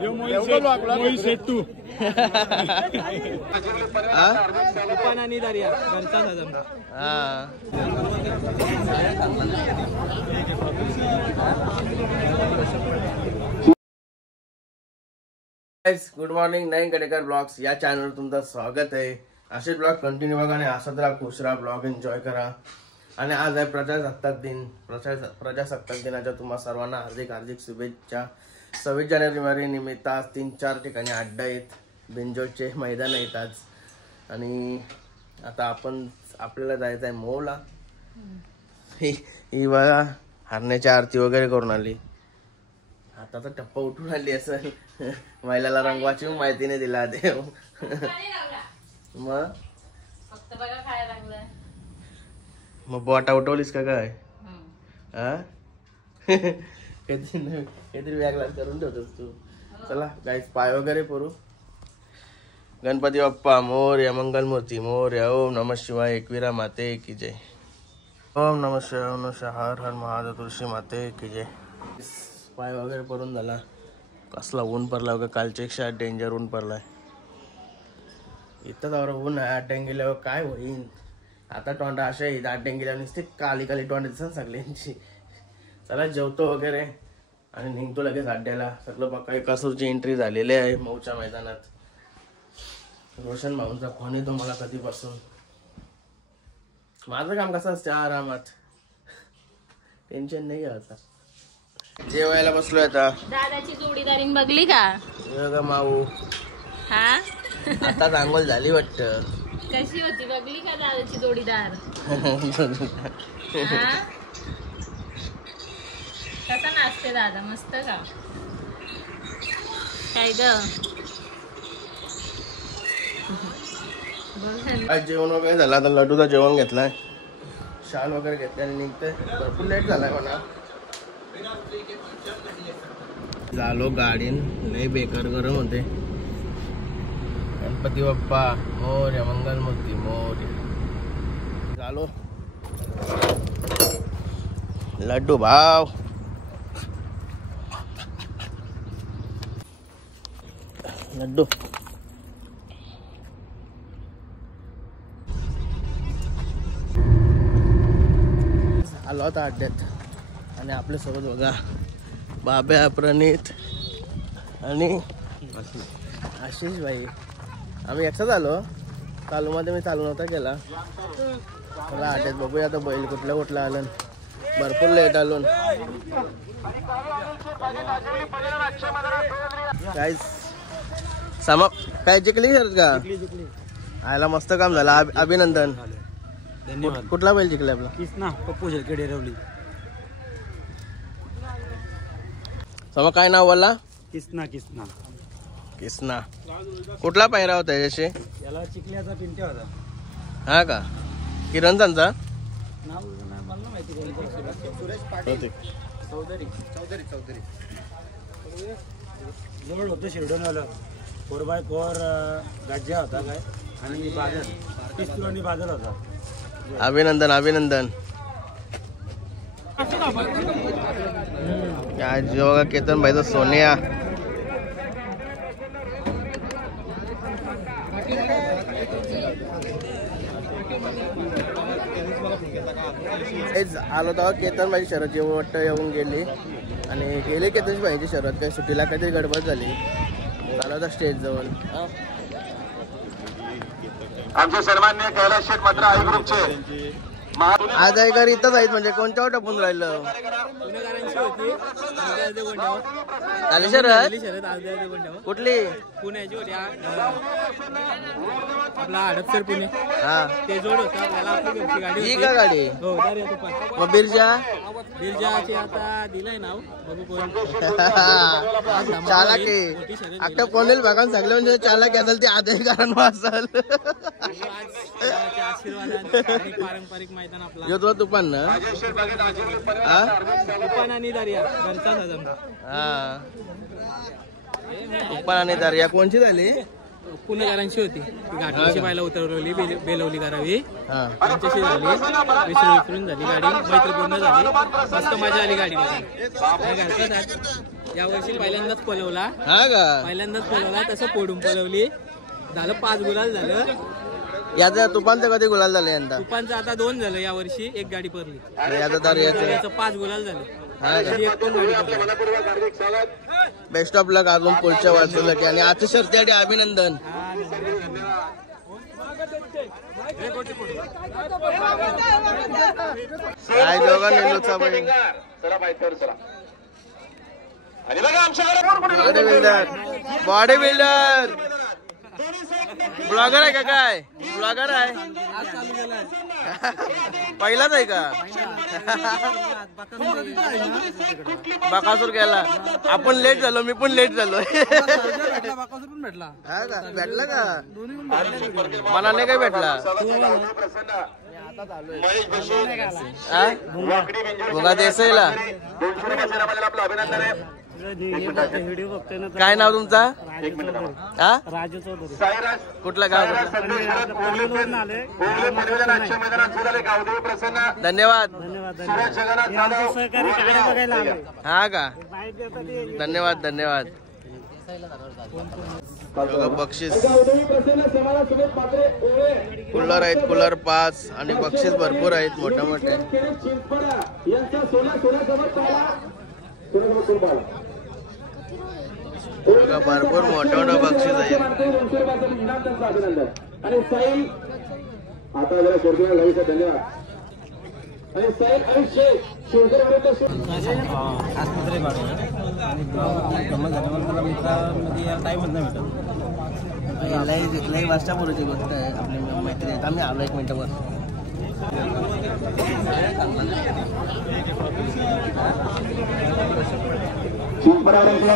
मोहित शेट्टू आणि दारिया घरचा धंदा. गुड मॉर्निंग, नईन कडेकर ब्लॉग्स या चॅनलवर तुमचं स्वागत आहे. असे ब्लॉग कंटिन्यू बघा आणि असंच राहा, खुश राहा, ब्लॉग एन्जॉय करा. आणि आज आहे प्रजासत्ताक दिन. प्रजासत्ताक दिनाच्या तुम्हा सर्वांना हार्दिक हार्दिक शुभेच्छा. 26 जानेवारी निमित्त आज 3-4 ठिकाणी अड्डा आहेत, बिंजोडचे मैदान आहेत आज. आणि आता आपल्याला जायचं आहे मोला. ही बघा हरण्याची आरती वगैरे करून आली. आता तर टप्पा उठून आली असं. महिलाला रंगवाची माहिती नाही दिला देव. मग बोटा उठवलीस का काय? काहीतरी वेगळा करून ठेवतोस तू. चला गाईस, पाय वगैरे परू. गणपती बाप्पा मोरया, मंगलमूर्ती मोरया. ओम नमः शिवाय, एकवीरा माते की जय. ओम नमः शिवाय, ओम नमः शिवाय, हर हर महादेव, तुळशी माते की जय. पाय वगैरे परून झाला. कसला ऊन पडला का, कालच्या 108 डेंजर ऊन पडलाय. इथं तर ऊन 8 डेंगेल्यावर काय होईन. आता तोंडा अशा 8 डेंगेल्यावर नुसते काली काली तोंड दिसत सगळ्यांची. चला जेवतो वगैरे आणि निघतो लगेच अड्ड्याला. सगळं बघा कासूरची एंट्री झालेली आहे मऊच्या मैदानात. रोशन भाऊंचा फोन येतो मला कधीपासून. माझं काम कसं असतं आरामात, टेन्शन नाही आता. जेवायला बसलोय आता. दादाची जोडीदारीन बघली का माऊ? हा आता रांगोल झाली वाटत. कशी होती बघली का दादाची जोडीदार? कसा नाचते दादा, मस्त का? काय ग आज जेवण वगैरे झालं. आता लड्डूचा जेवण घेतलाय, शाल वगैरे घेतले आणि निघतोय. भरपूर लेट झालाय म्हणा. झालो गाडीन, लय बेकार गरम होते. गणपती बाप्पा मोरया, मंगलमूर्ती मोरया. झालो लड्डू भाव. लड्डू आलो होता अड्ड्यात. आणि आपल्यासोबत बघा बाब्या, प्रणित आणि आशिष भाई. आम्ही एकटाच आलो. चालू मध्ये मी चालू नव्हता केला. मला अड्ड्यात बघूया आता बैल कुठला आलं. भरपूर लेट आलो. काय समा काय जिंकली शरद का? आयला मस्त काम झालं, अभिनंदन. धन्यवाद. कुठला बैल जिंकला आपला? किसना पप्पू शेळके रवली. समा काय नाव बोलला? किसना किसना किसना. कुठला पायरा होता याचे? याला चिखल्याचा पिंट्या होता. हा का? किरणचा नाव मला माहिती. चौधरी जवळ होतं शिरडोनवालं. 4x4 गाज्या होता काय आणि बादल, पिस्तूल आणि बादल होता. अभिनंदन अभिनंदन. आज बघा केतन भाईचा सोन्या. आलो तेव्हा केतन भाई शरद वाटतं येऊन गेली. आणि गेले केतन भाईची शरद काही सुट्टीला काहीतरी गडबड झाली. झाला होता स्टेज जवळ. आमचे सन्माननीय कैलास शेठ मात्र आई ग्रुपचे आज ऐकर इथंच आहेत. म्हणजे कोणत्यावर टपून राहिलं? झाली शरद कुठली? पुण्याची होती आपला हडपसर पुणे. हा ते जोड होतं आपल्याला. आपली घरची गाडी ही का गाडी? हो दारिया तुपान. मग बिरजा बिरजाची आता दिलंय नाव बघू कोण. चालाकी आता कोणील भागात सांगलं म्हणजे चालाकी असेल ते आधी कारण असेल. पारंपरिक मैदान आपला यो तुला तुपान ना? तुपान आणि दारिया घरचा धंदा. हा तुपान आणि दारिया कोणची झाली? पुणेकरांची होती. घाटाची बायला उतरवली, बेलवली करावी. हा त्यांच्याशी झाली. विसरून झाली गाडी. मैत्रीपूर्ण झाली. मस्त मजा आली गाडी. घरचाच यावर्षी पहिल्यांदाच पलवला. हा का? पहिल्यांदाच पलवला, तसं पोडून पलवली. झालं 5 गुलाल झालं. याचा तुपांचं कधी गुलाल झालं यंदा? तुपांचं आता 2 झालं यावर्षी. 1 गाडी पडली. याचा दर्याचं 5 गुलाल झाले. हा का? 1 गाडी पडली. बेस्ट ऑफ लक अजून पुढच्या वाटसाठी आणि आजच्या शर्तीसाठी अभिनंदन. काय जोगा नेलोचा बैल. Body builder, body builder, blogger आहे का? काय ब्लॉगर आहे? पहिलाच आहे का? बकासूर गेला. आपण लेट झालो, मी पण लेट झालो. हा का? भेटला का? मनाने काय भेटला? बघा देसाईला. काय नाव तुमचा? हा? कुठला गाव? धन्यवाद. हा का? धन्यवाद धन्यवाद. बक्षीस कूलर आहेत, कूलर 5 आणि बक्षीस भरपूर आहेत मोठे मोठे. भरपूर मोठं मोठं बक्षीस आहे. लई वर्षापूर्वीची गोष्ट आहे. आपली मैत्री आहे. आम्ही आलो 1 मिनिटावर.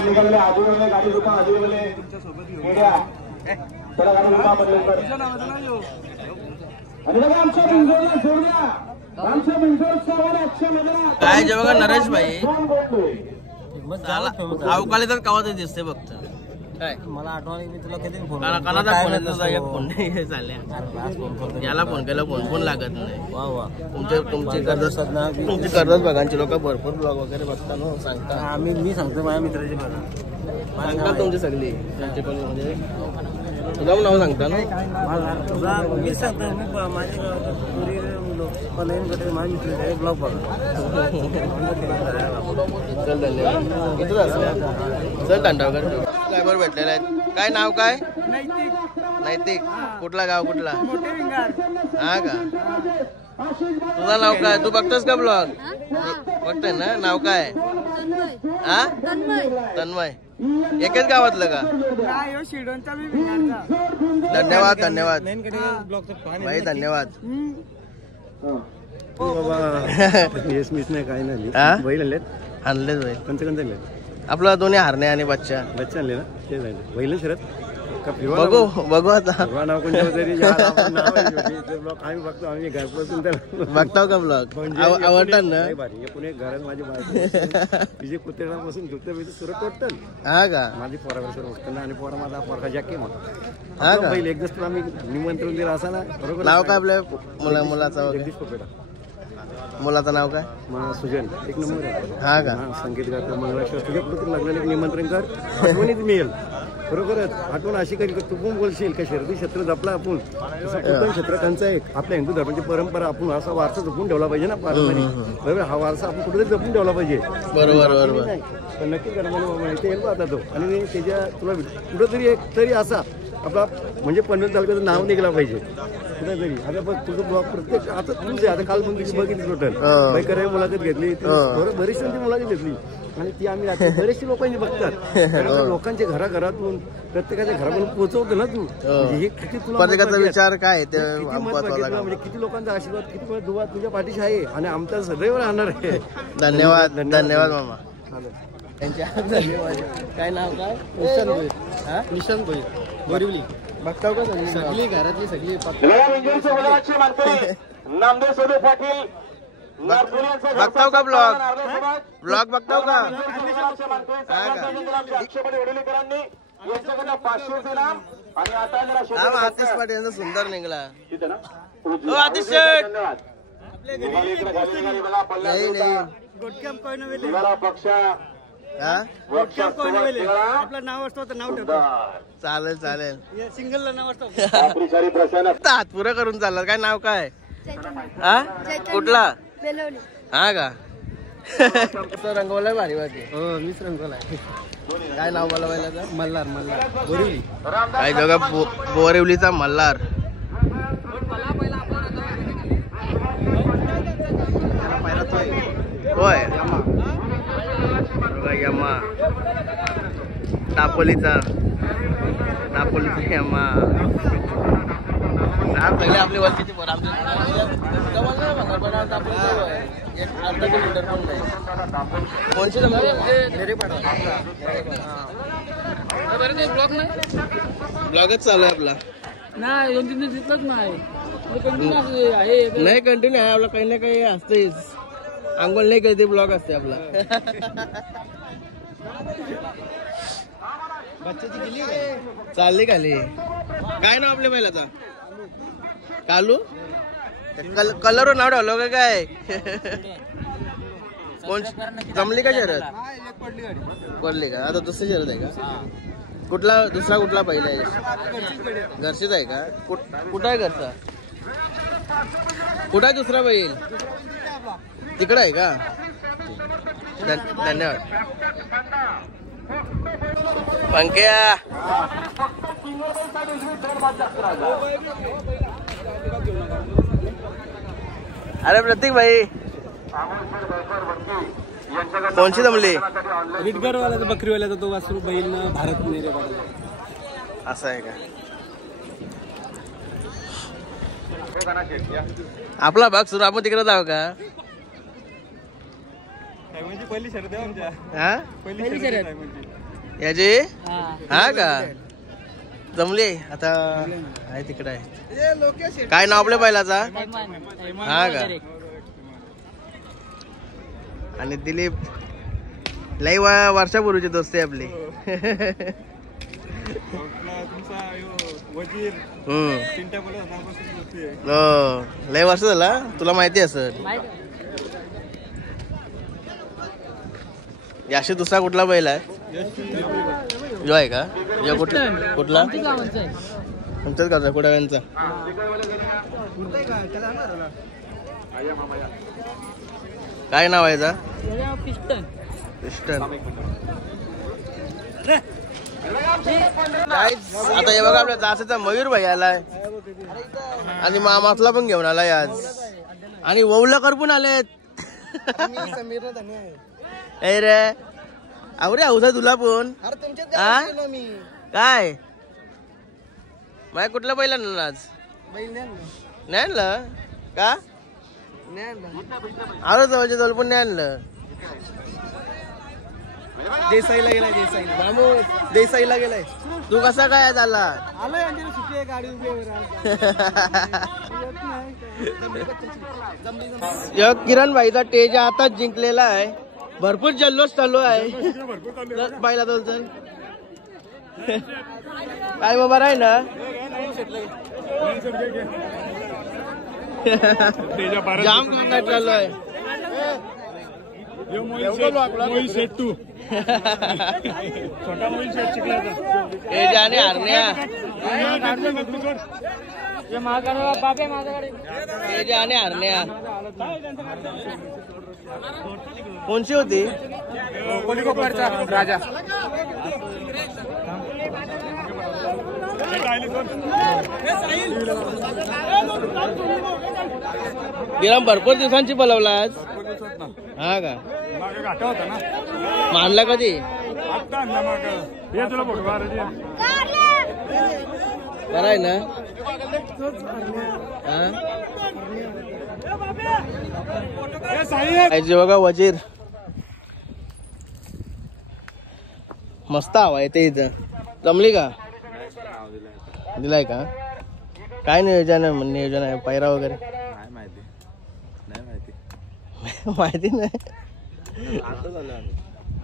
निघालेले आजूबाजूला गाडी रुपा आजूबाजूला मीडिया चला गाडी रुपा बदलून आणि बघा आमच्या बिंजोरला जोडल्या. आमच्या बिंजोर काय जे बघा नरेश भाई अवकाळीतच कवाच दिसते फक्त. काय मला आठवण मी तुला कधी फोन कणाचा फोन येतो. फोन नाही चालल्या. याला फोन केला फोन पण लागत नाही. तुमची कर्जत बघांची लोक भरपूर ब्लॉग वगैरे बघता ना. सांगता मी सांगतो माझ्या मित्राची बघा. सांगता तुमची सगळी त्यांची पण म्हणजे तुझा नाव सांगता ना. मी सांगतो मी माझ्या माझ्या मित्राचे ब्लॉग बघा. चल धन्यवाद. चल दांडावकर काय बरं भेटलेलं आहे. काय नाव काय? नैतिक. कुठला गाव कुठला? हा का? तुझं नाव काय? तू बघतोस का ब्लॉग? बघतोय ना. नाव काय? हा तन्मय. एकच गावातलं का? धन्यवाद धन्यवाद भाई धन्यवाद. काय नाही आणलेच भाई. कोणते कोणते आपला दोन्ही हारणे आणि बच्चा आणले ना. ते पहिलं शरद बघू बघू आता. नाव आम्ही बघतो. आम्ही घरपासून बघताव का ब्लॉग? आवडतात ना. पुणे घरात माझी तिचे कुत्र्यापासून सुरत वाटतं. हा का? माझी पोरावर उठतं आणि पोरा माझा पोरगा जॅके मग. हा का? पहिले एक दिवस आम्ही निमंत्रण दिलं असा ना. बरोबर. नाव काय आपल्या मुलाचं वगैरे? जगदीश पोपेटा. मुलाचं नाव काय? सुजन. 1 नंबर आहे. हा का? संगीत गाता मंगळाश्वर तुझ्या कुठे लागलेलं एक निमंत्रण कर. आठवणीत मिळेल. बरोबरच आठवण अशी कधी तू पण बोलशील का शर्दी क्षेत्र जपला आपण तसं पूर्ण क्षेत्र त्यांचं एक आपल्या हिंदू धर्माची परंपरा आपण असा वारसा जपून ठेवला पाहिजे ना. पारंपरिक बरोबर. हा वारसा आपण कुठेतरी जपून ठेवला पाहिजे. बरोबर बरोबर. पण नक्की कर माहिती येईल आता तो. आणि त्याच्या तुला कुठंतरी एक तरी असा आपला म्हणजे पनवेल तालुक्याचं नाव निघला पाहिजे कुठेतरी. आता पण तुझं ब्लॉग प्रत्येक आता तुझे आता काल पण तुझी बघितली टोटल बाईकर मुलाखत घेतली. बरीचशी मुलाखत घेतली आणि ती आम्ही बरेचशी लोकांनी बघतात. लोकांच्या घराघरातून प्रत्येकाच्या घराकडून पोहोचवतो ना तू. हे किती तुला प्रत्येकाचा विचार काय ते म्हणजे किती लोकांचा आशीर्वाद किती दुवा तुझ्या पाठीशी आहे आणि आमचा सदैव राहणार आहे. धन्यवाद धन्यवाद मामा. काय नाव काय? निशांत भाई बोरिवली. बघताव का सगळी घरातली सगळी नामदेव सोडू पाटील. बघताव का ब्लॉग? ब्लॉग बघताव का? आतिश पाटील यांचा सुंदर निघाला. आतिश शेठ पक्ष हा आपलं नाव असतं तर नाव ठेवतो. चालेल चालेल. सिंगलला नाव असतं. हात पुरं करून चालला. काय नाव काय? हा कुठला? हा का? रंगवलाय भारी वाटते. हो मीच रंगवला. काय नाव मला पहिला? मल्हार बोरिवली. काय जगा बोरिवलीचा मल्हार. होय यमा. दापोलीचा यमा. सगळे आपली वरतीची पोरं. आमच्या जवळ नाही म्हणा, पण आता आपण जवळ आहे. एक अर्धा किलोमीटर पण नाही. कोणची ब्लॉगच चालू आहे आपला. नाही 2-3 दिवस दिसलंच नाही. नाही कंटिन्यू आहे आपला. काही ना काही असतेच. अंघोळ नाही कधी ब्लॉग असते आपला. चालली खाली. काय नाव आपल्या पहिल्याचा? कालू. कलर नाव ठेवलं का काय? कोण जमली का शरद? पडली का? आता दुसरी शरद आहे का? कुठला दुसरा कुठला पहिला आहे? घरचीच आहे का? कुठं आहे घरचा? कुठं आहे दुसरा बैल? तिकडं आहे का? धन्यवाद. पंक्या अरे प्रतीक भाई कोणची जमली? विटगरवाल्याचा बकरीवाल्याचा तो वासरू बैल भारत नेरे. असं आहे का? आपला भाग सुरू. आपण तिकडे जाऊ का? पहिली शर्यत आहे आमच्या. हा पहिली शर्यत याची. हा का? जमली आता. आहे तिकडे आहे. काय नाव आपल्या बैलाचा? हा का? आणि दिलीप लई वर्षापूर्वीची दोस्ती आपली. हो लई वर्ष झाला. तुला माहिती असेल. याशी दुसरा कुठला बैल आहे? जो आहे का? कुठला? तुमच्याच गावचा कुडाव्यांचा. काय नाव आहे? पिस्टन. आता हे बघा आपल्या जासेचा मयूर भाई आलाय आणि मामातला पण घेऊन आलाय आज. आणि वौलकर पण आलेत. रे आवरे औसा तुला पण. काय माझ्या कुठला पहिला ना आज? नाही आणलं का? अरे जवळच्या जवळ पण नाही आणलं. देसाईला गेलाय. देसाईला गेलाय. तू कसा काय झाला? आलोय सुट्टी गाडी उभी. किरण भाईचा टेज आताच जिंकलेला आहे. भरपूर जल्लोष चालू आहे. पाहिला दोन काय बाबा आहे ना. जाम काय चालू आहे. टेज आणि हरण्या. टेज आणि हरण्या कोणची होती? कोलीकोपरचा राजा. गिराम भरपूर दिवसांची बोलवला आज. हा का? मानला कधी? बरं आहे ना? बघा वजीर मस्त हवा येते इथं. जमली का? दिलाय का? काय नियोजन आहे? पायरा वगैरे माहिती नाही.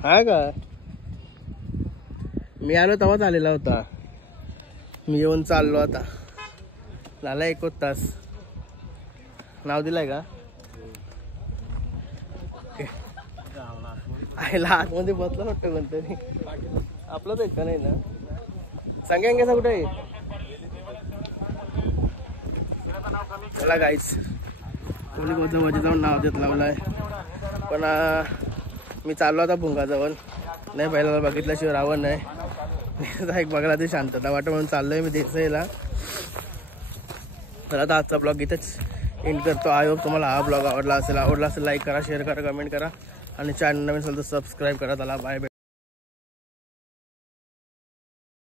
हा का? मी आलो तेव्हाच आलेला होता. मी येऊन चाललो आता. झाला 1 तास. नाव दिलाय का? आईला आतमध्ये बसलं वाटतं कोणतरी आपलंच आहेत का नाही ना सांगायचं कुठे आहे चला गाईच कोणी कोणतं वजे जाऊन नाव देत लावलाय पण मी चाललो आता भुंगाजवळ नाही पहिला बघितल्याशिवाय रावण नाही एक बघायला ते शांतता वाटत म्हणून चाललोय मी देसाईला तर आता आजचा ब्लॉग इथेच एंड करतो आय होप तुम्हाला हा ब्लॉग आवडला असेल लाईक करा शेअर करा कमेंट करा आणि चॅनल नवीन असेल तर सबस्क्राईब करा. चला बाय बाय.